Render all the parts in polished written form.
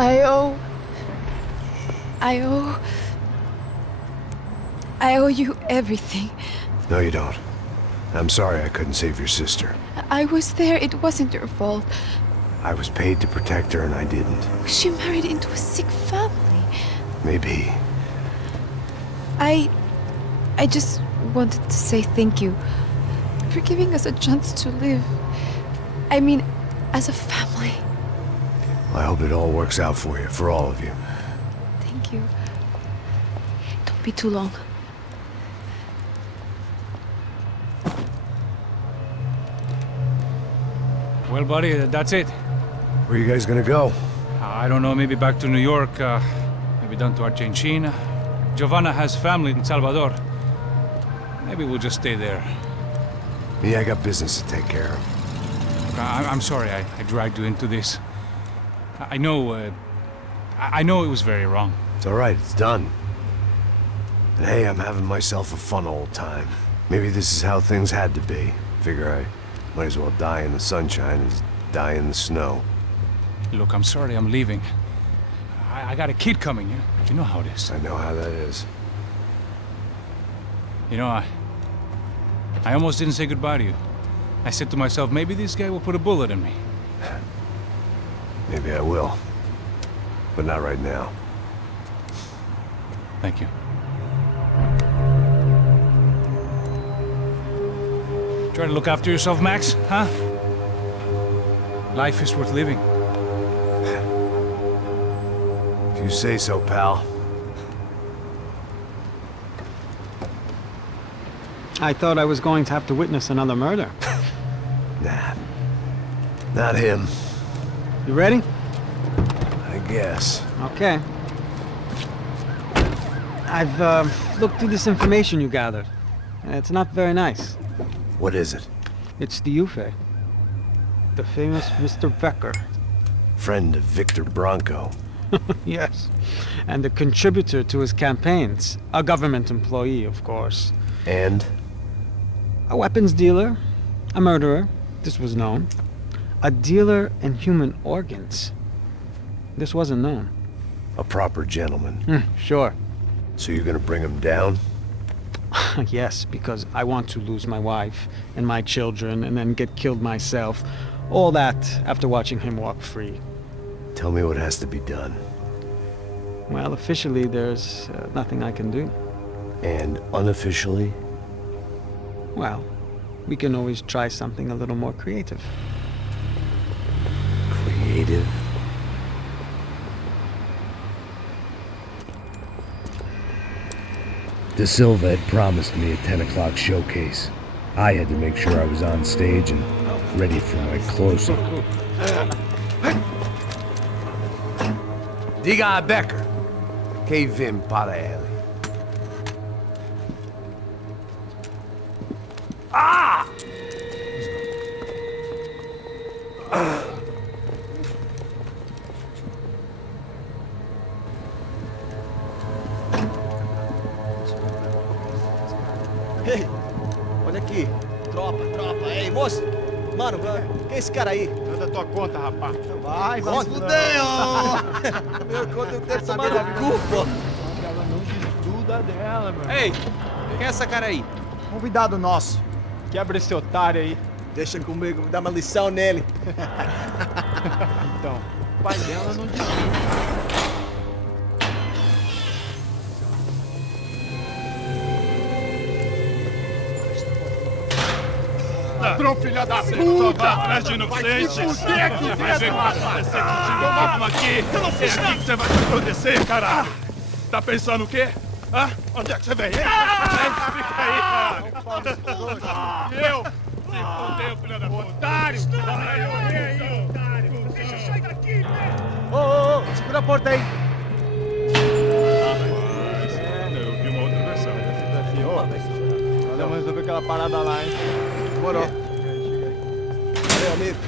I owe you everything. No, you don't. I'm sorry I couldn't save your sister. I was there. It wasn't your fault. I was paid to protect her and I didn't. She married into a sick family. Maybe. I just wanted to say thank you for giving us a chance to live. I mean, as a family. I hope it all works out for you, for all of you. Thank you. Don't be too long. Well, buddy, that's it. Where are you guys gonna go? I don't know, maybe back to New York, maybe down to Argentina. Giovanna has family in Salvador. Maybe we'll just stay there. Me, I got business to take care of. I'm sorry I dragged you into this. I know it was very wrong. It's all right, it's done. And hey, I'm having myself a fun old time. Maybe this is how things had to be. Figure I might as well die in the sunshine as die in the snow. Look, I'm sorry I'm leaving. I got a kid coming, you know how it is. I know how that is. You know, I almost didn't say goodbye to you. I said to myself, maybe this guy will put a bullet in me. Maybe I will. But not right now. Thank you. Try to look after yourself, Max, huh? Life is worth living. If you say so, pal. I thought I was going to have to witness another murder. Nah. Not him. You ready? I guess. Okay. I've looked through this information you gathered. It's not very nice. What is it? It's the Ufe. The famous Mr. Becker. Friend of Victor Bronco. Yes. And a contributor to his campaigns. A government employee, of course. And? A weapons dealer. A murderer. This was known. A dealer in human organs. This wasn't known. A proper gentleman. Sure. So you're gonna bring him down? Yes, because I want to lose my wife and my children and then get killed myself. All that after watching him walk free. Tell me what has to be done. Well, officially there's nothing I can do. And unofficially? Well, we can always try something a little more creative. Creative? De Silva had promised me a 10 o'clock showcase. I had to make sure I was on stage and ready for my closing. Diga a Becker. Que vim para ele. Ah! Ei, olha aqui. Tropa. Ei, moço. Mano, quem é esse cara aí? Manda tua conta, rapaz. Vai se fuder, ó. Meu conta eu tenho que tomar no cu, pô. Ela não desgruda dela, meu. Ei, quem é essa cara aí? Convidado nosso. Quebra esse otário aí. Deixa comigo, me dá uma lição nele. Então, o pai dela não desgruda. Ladrão, filha da puta! Atrás de inocente! Vai ver o que vai acontecer contigo! Vamos aqui! Eu não fiz nada! Aqui que você vai se proteger, caralho! Tá pensando o quê? Hã? Onde é que você vem? Fica aí, caralho! E eu? Se fodeu, filha da puta! Otário! Otário! Deixa eu sair daqui, velho! Ô, segura a porta aí! Eu vi uma outra versão. Vamos resolver aquela parada lá, hein? Demorou. Valeu, amigo.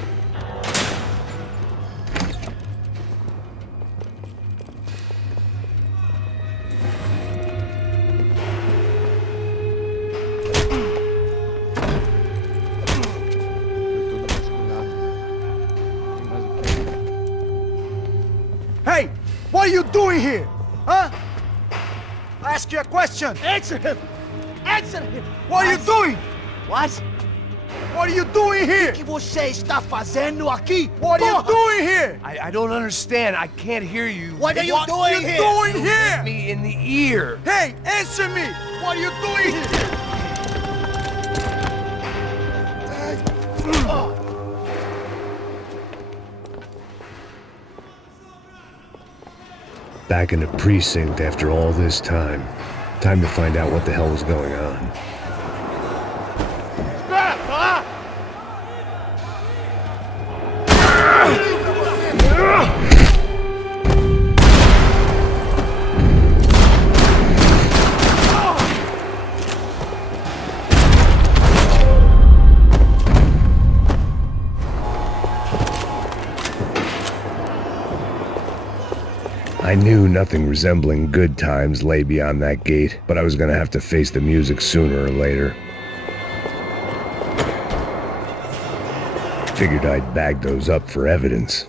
Hey! you doing here? Huh? I ask you a question. Answer him. Answer him. What are you doing? What? What are you doing here? O que você está fazendo aqui? What are you doing here? I don't understand. I can't hear you. What are you doing here? Doing here? Me in the ear. Hey, answer me. What are you doing here? Back in the precinct after all this time. Time to find out what the hell was going on. I knew nothing resembling good times lay beyond that gate, but I was gonna have to face the music sooner or later. Figured I'd bag those up for evidence.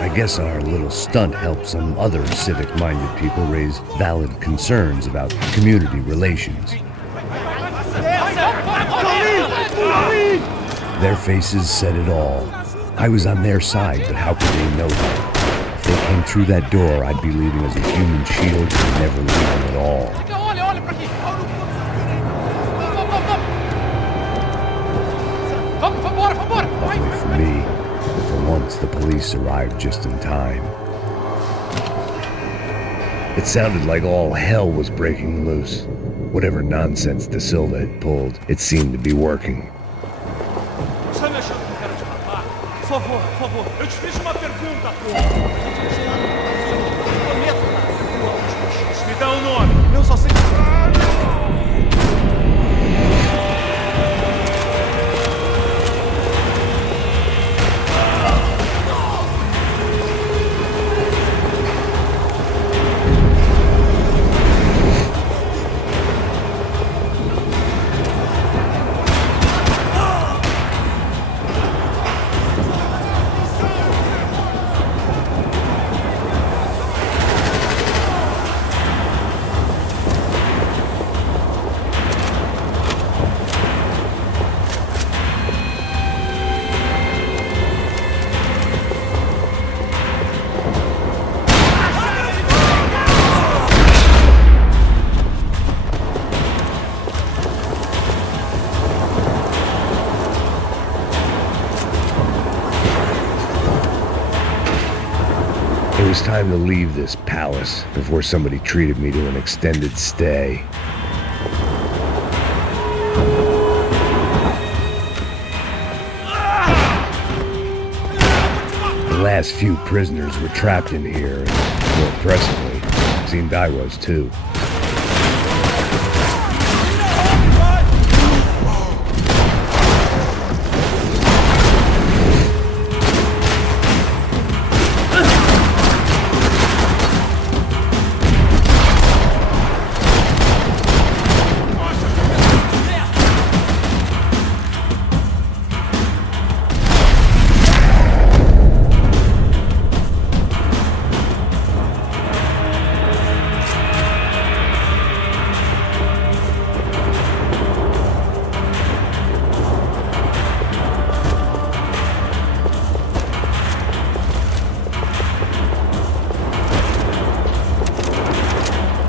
I guess our little stunt helped some other civic-minded people raise valid concerns about community relations. Their faces said it all. I was on their side, but how could they know that? If they came through that door, I'd be leaving as a human shield and never leaving at all. Luckily for me, for once the police arrived just in time. It sounded like all hell was breaking loose. Whatever nonsense De Silva had pulled, it seemed to be working. Por favor, eu te fiz uma pergunta, porra. Me dá um nome. Eu só sei. It was time to leave this palace before somebody treated me to an extended stay. The last few prisoners were trapped in here, and more impressively, it seemed I was too.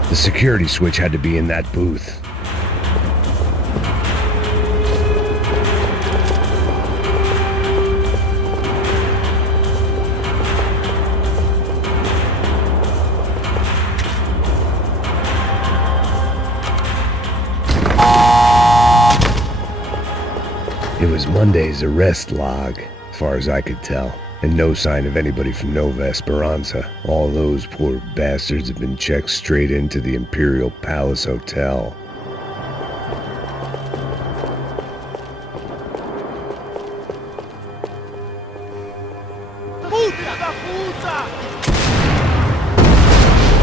The security switch had to be in that booth. It was Monday's arrest log, as far as I could tell. And no sign of anybody from Nova Esperanza. All those poor bastards have been checked straight into the Imperial Palace Hotel.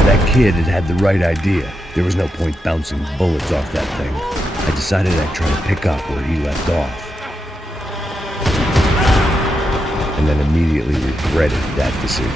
That kid had the right idea. There was no point bouncing bullets off that thing. I decided I'd try to pick up where he left off. and then immediately regretted that decision.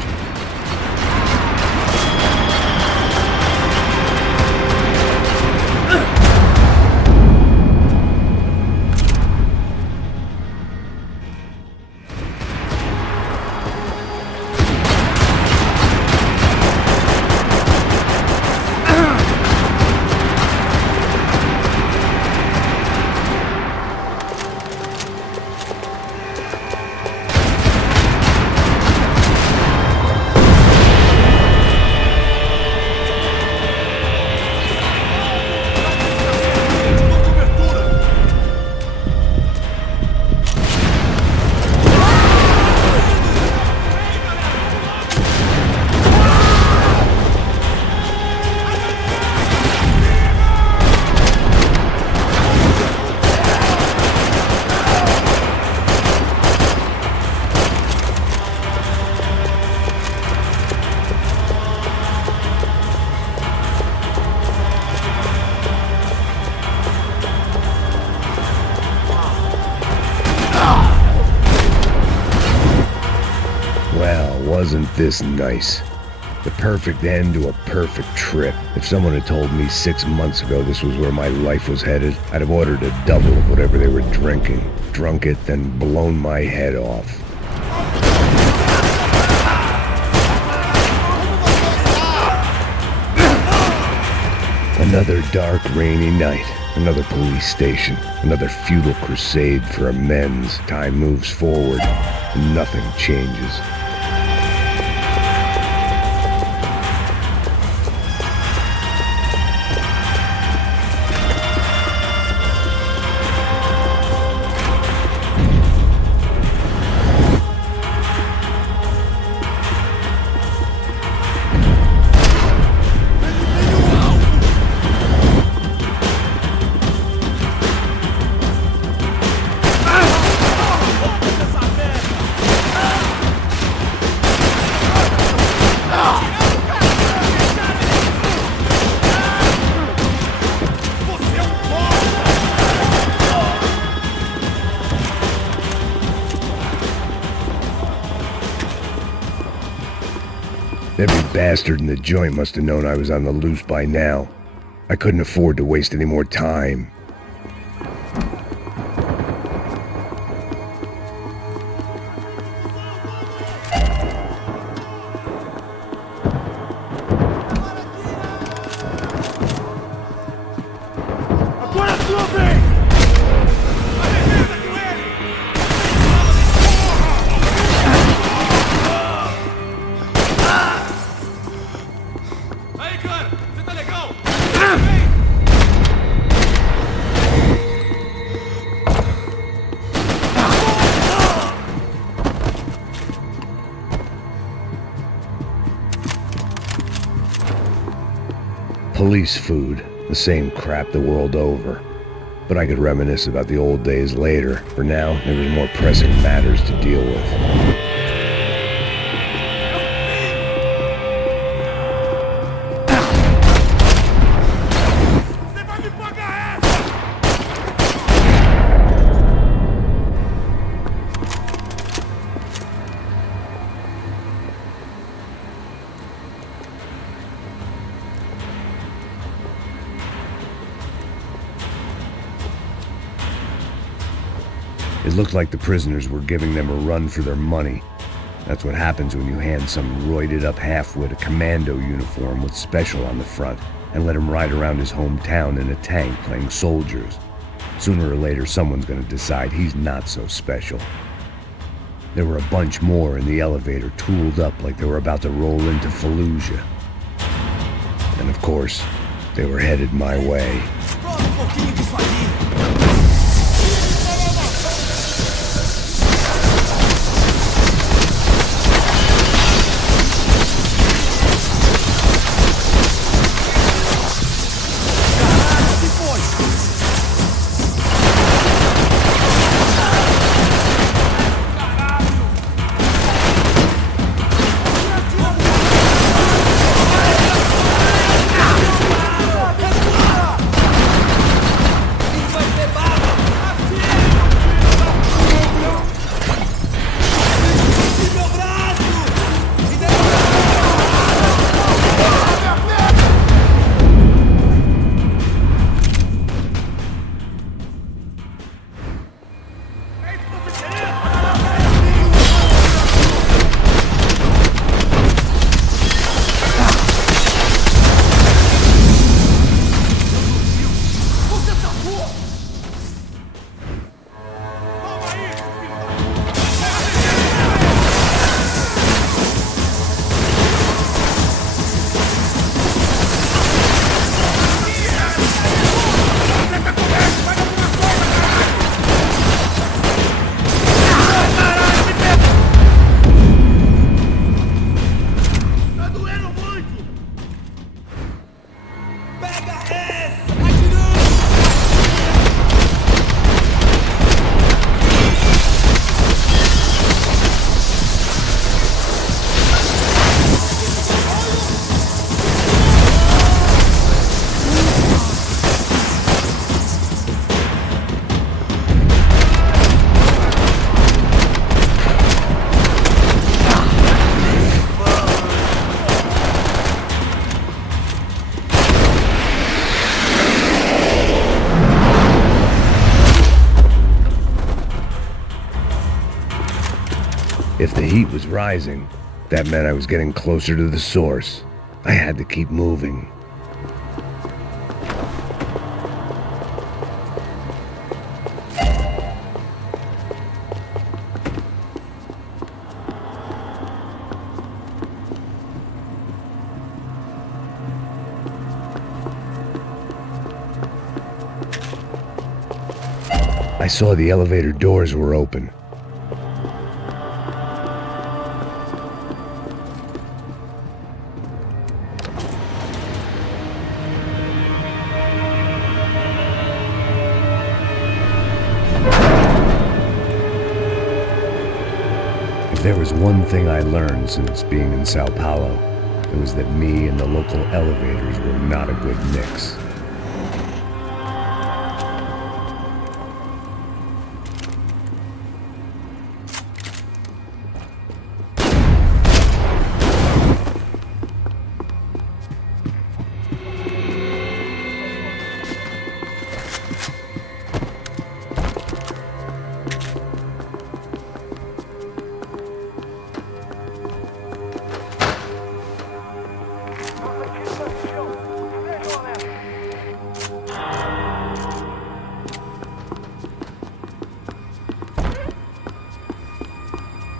Wasn't this nice? The perfect end to a perfect trip. If someone had told me 6 months ago this was where my life was headed, I'd have ordered a double of whatever they were drinking, drunk it, then blown my head off. Another dark, rainy night. Another police station. Another futile crusade for amends. Time moves forward, and nothing changes. Every bastard in the joint must have known I was on the loose by now. I couldn't afford to waste any more time. Police food, the same crap the world over. But I could reminisce about the old days later. For now, there was more pressing matters to deal with. It looked like the prisoners were giving them a run for their money. That's what happens when you hand some roided-up halfwit a commando uniform with special on the front and let him ride around his hometown in a tank playing soldiers. Sooner or later, someone's gonna decide he's not so special. There were a bunch more in the elevator, tooled up like they were about to roll into Fallujah. And of course, they were headed my way. If the heat was rising, that meant I was getting closer to the source. I had to keep moving. I saw the elevator doors were open. If there was one thing I learned since being in Sao Paulo, it was that me and the local elevators were not a good mix.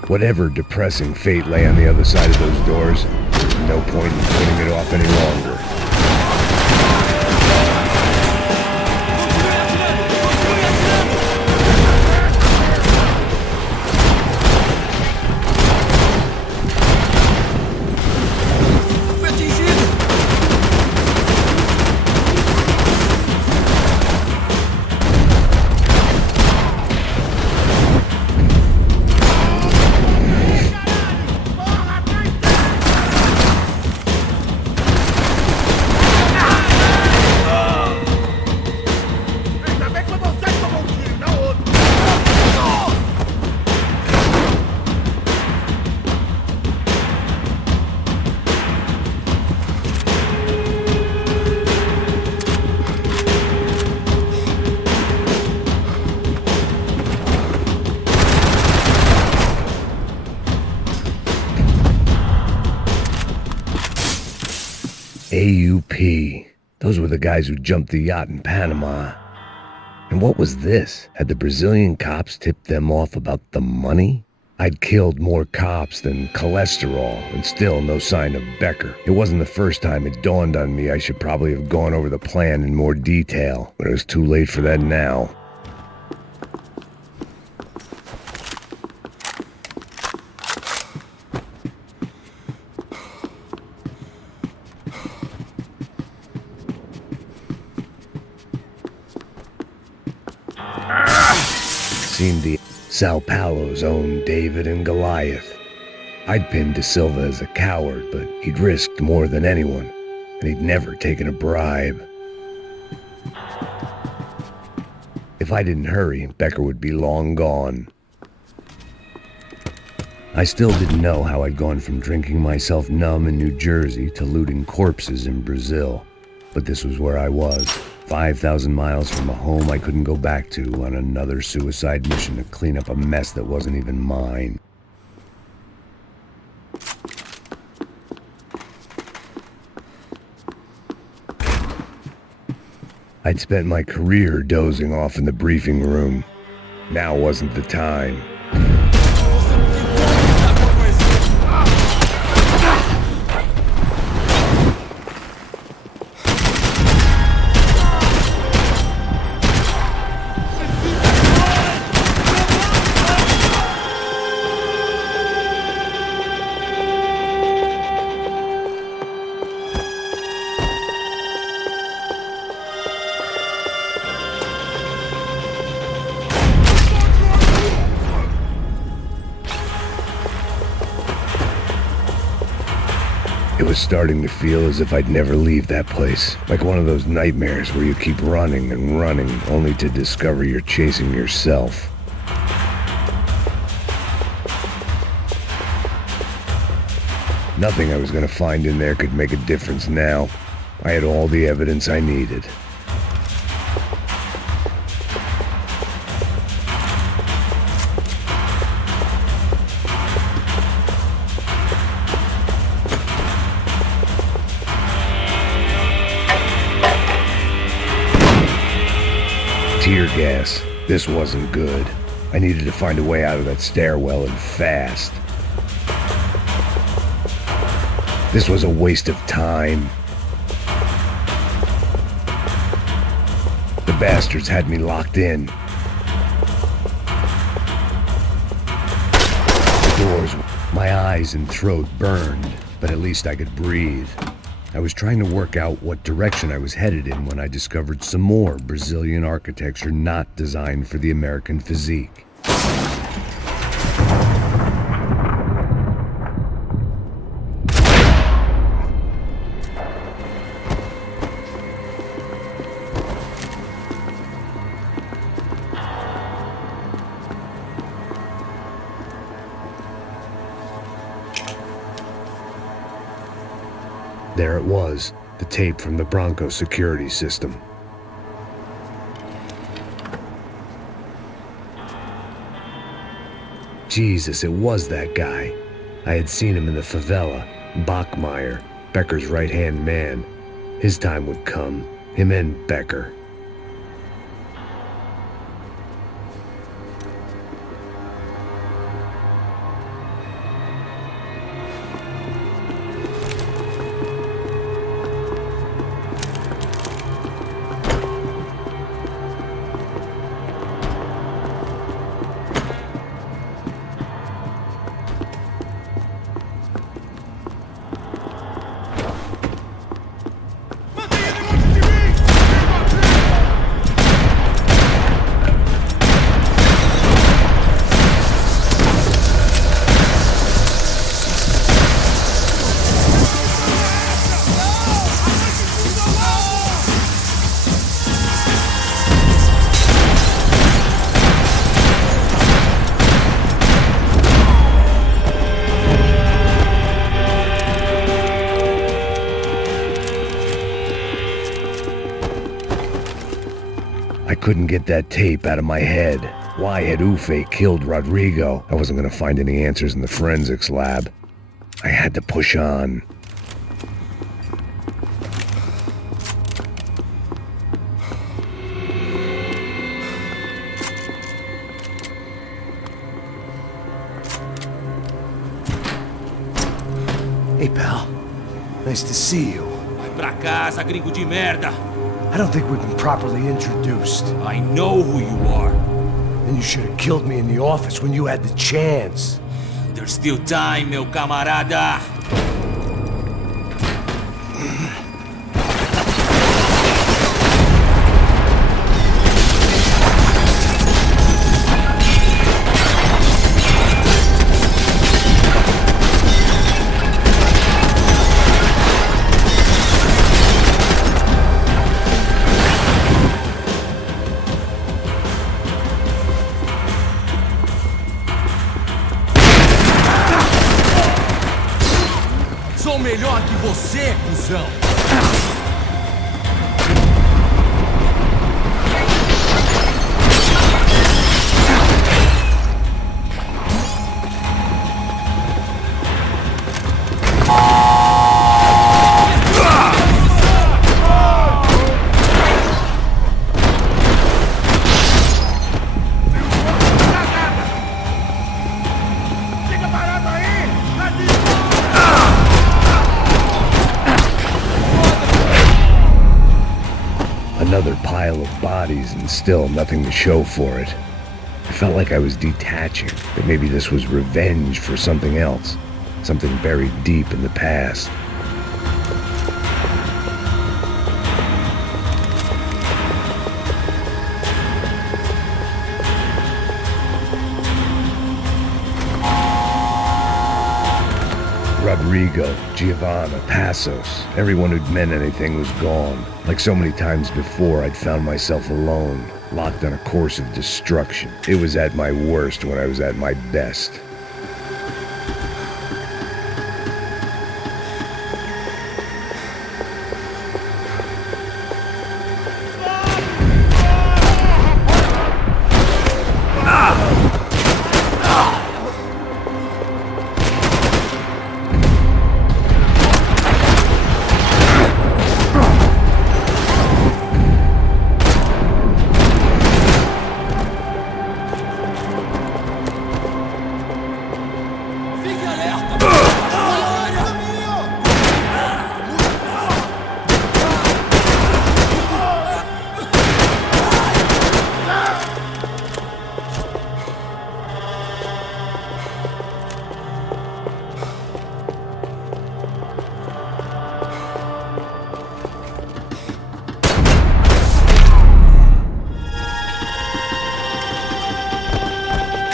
Whatever depressing fate lay on the other side of those doors, there's no point in putting it off any longer. AUP. Those were the guys who jumped the yacht in Panama. And what was this? Had the Brazilian cops tipped them off about the money? I'd killed more cops than cholesterol, and still no sign of Becker. It wasn't the first time it dawned on me I should probably have gone over the plan in more detail, but it was too late for that now. Seemed the Sao Paulo's own David and Goliath. I'd pinned De Silva as a coward, but he'd risked more than anyone, and he'd never taken a bribe. If I didn't hurry, Becker would be long gone. I still didn't know how I'd gone from drinking myself numb in New Jersey to looting corpses in Brazil, but this was where I was. 5,000 miles from a home I couldn't go back to on another suicide mission to clean up a mess that wasn't even mine. I'd spent my career dozing off in the briefing room. Now wasn't the time. was starting to feel as if I'd never leave that place. Like one of those nightmares where you keep running and running, only to discover you're chasing yourself. Nothing I was gonna find in there could make a difference now. I had all the evidence I needed. Tear gas. This wasn't good. I needed to find a way out of that stairwell and fast. This was a waste of time. The bastards had me locked in. The doors, my eyes and throat burned, but at least I could breathe. I was trying to work out what direction I was headed in when I discovered some more Brazilian architecture not designed for the American physique. There it was, the tape from the Bronco security system. Jesus, it was that guy. I had seen him in the favela, Bachmeyer, Becker's right-hand man. His time would come, him and Becker. I couldn't get that tape out of my head. Why had Ufe killed Rodrigo? I wasn't gonna find any answers in the forensics lab. I had to push on. Hey, pal. Nice to see you. Vai pra casa, gringo de merda! I don't think we've been properly introduced. I know who you are. And you should have killed me in the office when you had the chance. There's still time, meu camarada! Sou melhor que você, cuzão! Another pile of bodies and still nothing to show for it. I felt like I was detaching, that maybe this was revenge for something else, something buried deep in the past. Rodrigo, Giovanna, Passos. Everyone who'd meant anything was gone. Like so many times before, I'd found myself alone, locked on a course of destruction. It was at my worst when I was at my best.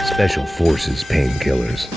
Special Forces painkillers.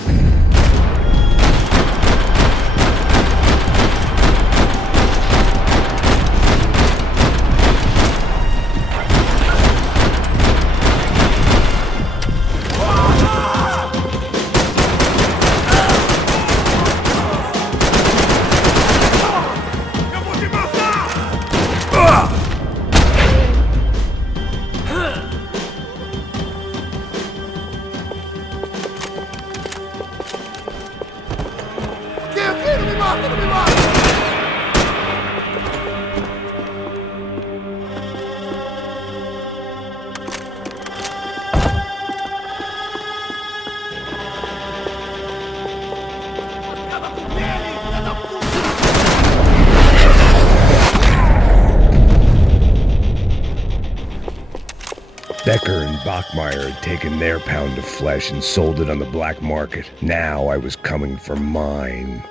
Becker and Bachmeyer had taken their pound of flesh and sold it on the black market. Now I was coming for mine.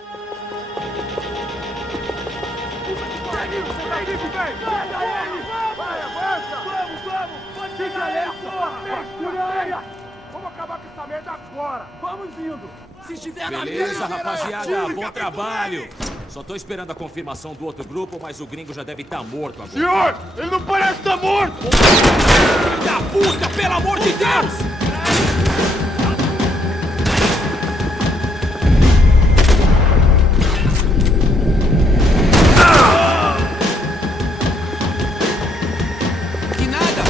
Beleza, rapaziada, bom trabalho. Só tô esperando a confirmação do outro grupo, mas o gringo já deve estar morto agora. Senhor, ele não parece estar morto! Filho da puta, pelo amor de Deus! Que nada!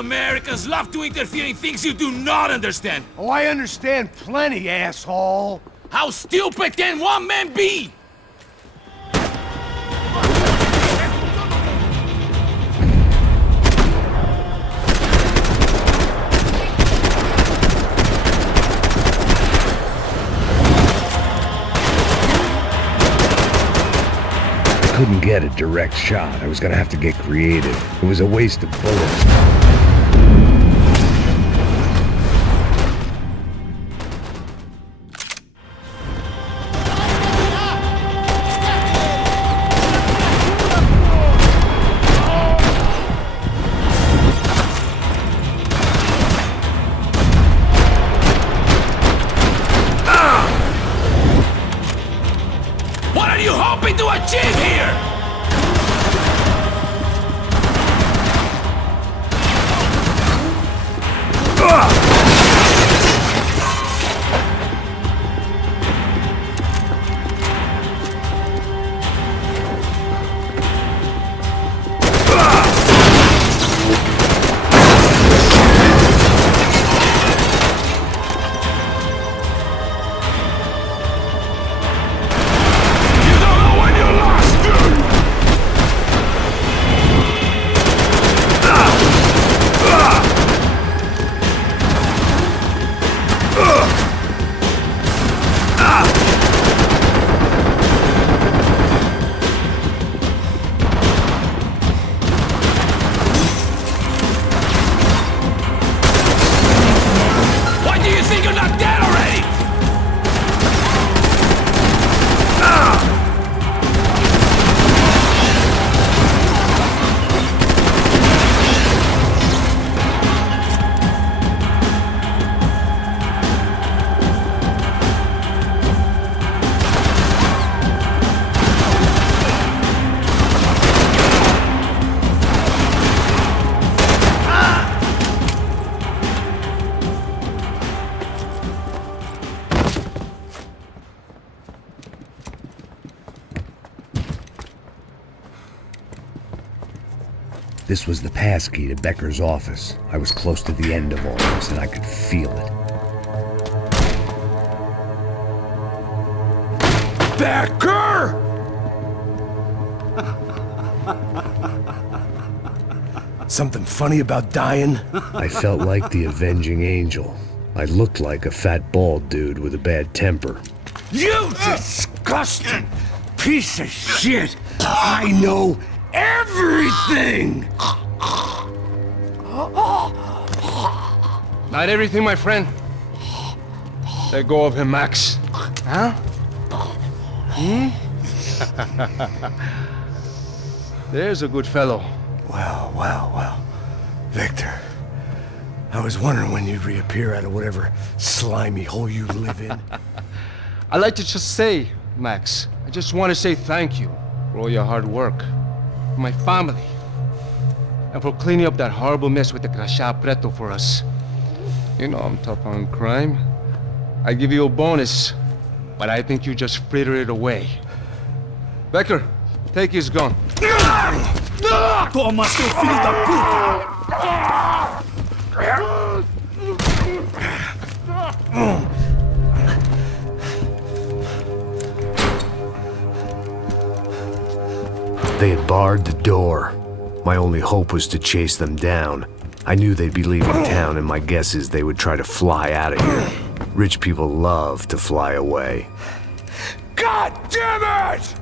Americans love to interfere in things you do not understand. Oh, I understand plenty, asshole. How stupid can one man be? I couldn't get a direct shot. I was gonna have to get creative. It was a waste of bullets. To achieve here! This was the passkey to Becker's office. I was close to the end of all this, and I could feel it. Becker! Something funny about dying? I felt like the avenging angel. I looked like a fat bald dude with a bad temper. You disgusting piece of shit! I know everything! Not everything, my friend. Let go of him, Max. Huh? There's a good fellow. Well. Victor, I was wondering when you'd reappear out of whatever slimy hole you live in. I'd like to just say, Max, I just want to say thank you for all your hard work, for my family, and for cleaning up that horrible mess with the Crachá Preto for us. You know I'm tough on crime. I give you a bonus, but I think you just fritter it away. Becker, take his gun. Toma, seu filho da puta! They had barred the door. My only hope was to chase them down. I knew they'd be leaving town, and my guess is they would try to fly out of here. Rich people love to fly away. God damn it!